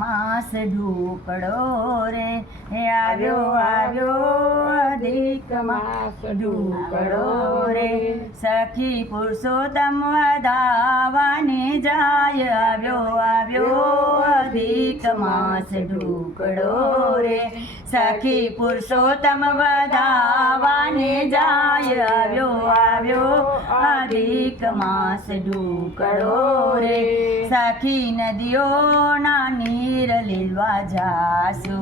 માસ ઢૂકડો રે, આવ્યો આવ્યો અધિક માસ ઢૂકડો રે, સખી પુરુષોત્તમ વધાવાને જાય, આવ્યો આવ્યો અધિક માસ ઢૂકડો રે, સખી પુરુષોત્તમ વધાવાને જાય, આવ્યો આવ્યો અધિક માસ ઢૂકડો રે, સખી નદીઓના નીર લીલવા જાસુ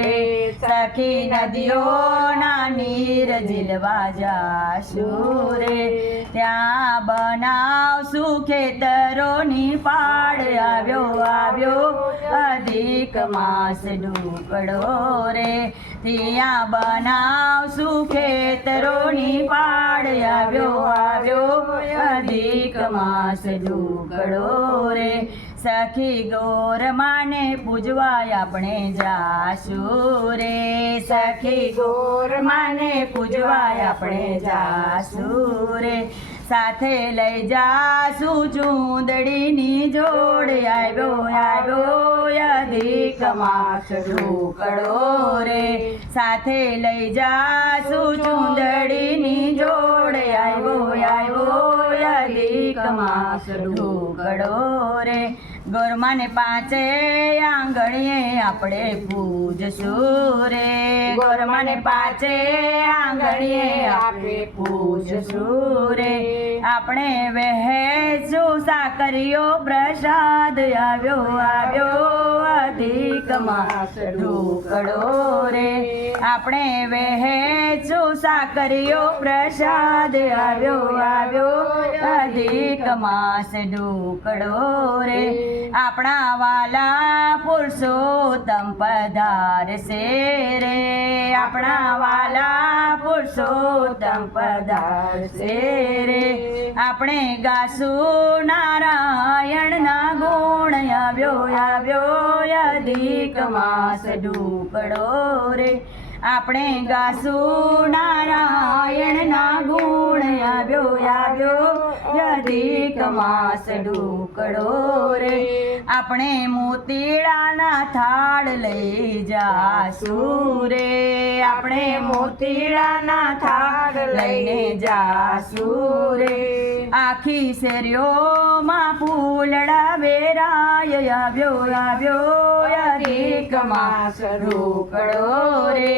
રે, સખી નદીઓના નીર ઝીલવા જાસુ રે, ત્યાં બનાવશું ખેતરોની પાડ, આવ્યો આવ્યો અધિક માસ ઢૂકડો રે, ત્યાં બનાવશું ખેતરોની પાડ, આવ્યો આવ્યો અધિક માસ ઢૂકડો રે, સખી ગોરમાને પૂજવા આપણે જાશું રે, સખી ગોરમાને પૂજવા આપણે જાશું રે, સાથે લઈ જાશું ચૂંદડીની જોડ, આવ્યો આવ્યો અધિક માસ ઢૂકડો રે, સાથે લઈ જાશું ચૂંદડીની જોડ, આવ્યો આવ્યો અધિક માસ ઢૂકડો રે, ગોરમાને પાંચે આંગણીએ આપણે પૂજશું રે, ગોરમાને પાંચે આંગણીએ આપણે પૂજશું રે, આપણે વહેશું સાકરીઓ પ્રસાદ, આવ્યો આવ્યો અધિક માસ ઢૂકડો રે, આપણે વહેશું સાકરીઓ પ્રસાદ, આવ્યો આવ્યો અધિક માસ ઢૂકડો રે, આપણા વાલા પુરુષોત્તમ પધારશે રે, આપણા વાલા પુરુષોત્તમ પધારશે રે, આપણે ગાશું નારાયણના ગુણ, આવ્યો આવ્યો અધિક માસ ઢૂકડો રે, આપણે ગાશું નારાયણના ગુણ, આવ્યો આવ્યો અધિક માસ ઢૂકડો રે, આપણે મોતીડાના થાળ લઈ જાશું રે, આપણે મોતીડાના થાળ લઈને જાશું રે, આખી શેરીઓમાં ફૂલડા વેરાય, આવ્યો આવ્યો અધિક માસ ઢૂકડો રે,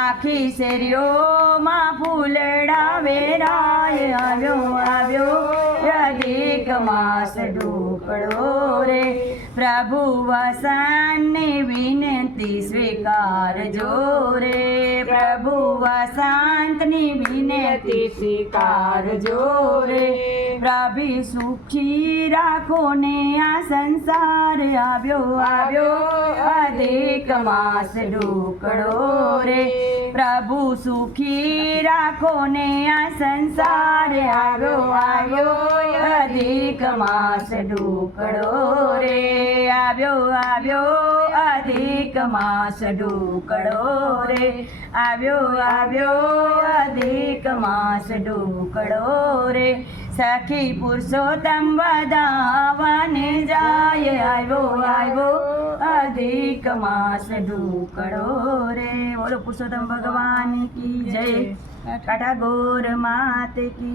આખી શેરીઓમાં ફૂલડા વેરાય, આવ્યો આવ્યો અધિક માસ ઢૂકડો રે, પ્રભુ વસનની વિનંતી સ્વીકારજો રે, પ્રભુ વસંતની વિનંતી સ્વીકારજો રે, પ્રભુ સુખી રાખો ને આ સંસાર, આવ્યો આવ્યો અધિક માસ ઢૂકડો રે, પ્રભુ સુખી રાખો ને આ સંસાર, આવ્યો આવ્યો અધિક માસ ઢૂકડો રે, આવ્યો આવ્યો અધિક માસ ઢૂકડો રે, આવ્યો આવ્યો અધિક માસ ઢૂકડો રે, સખી પુરુષોત્તમ વધાવાને જાય, આવ્યો આવ્યો અધિક માસ ઢૂકડો રે, બોલો પુરુષોત્તમ ભગવાન કી જય, કાંઠા ગોર માત કી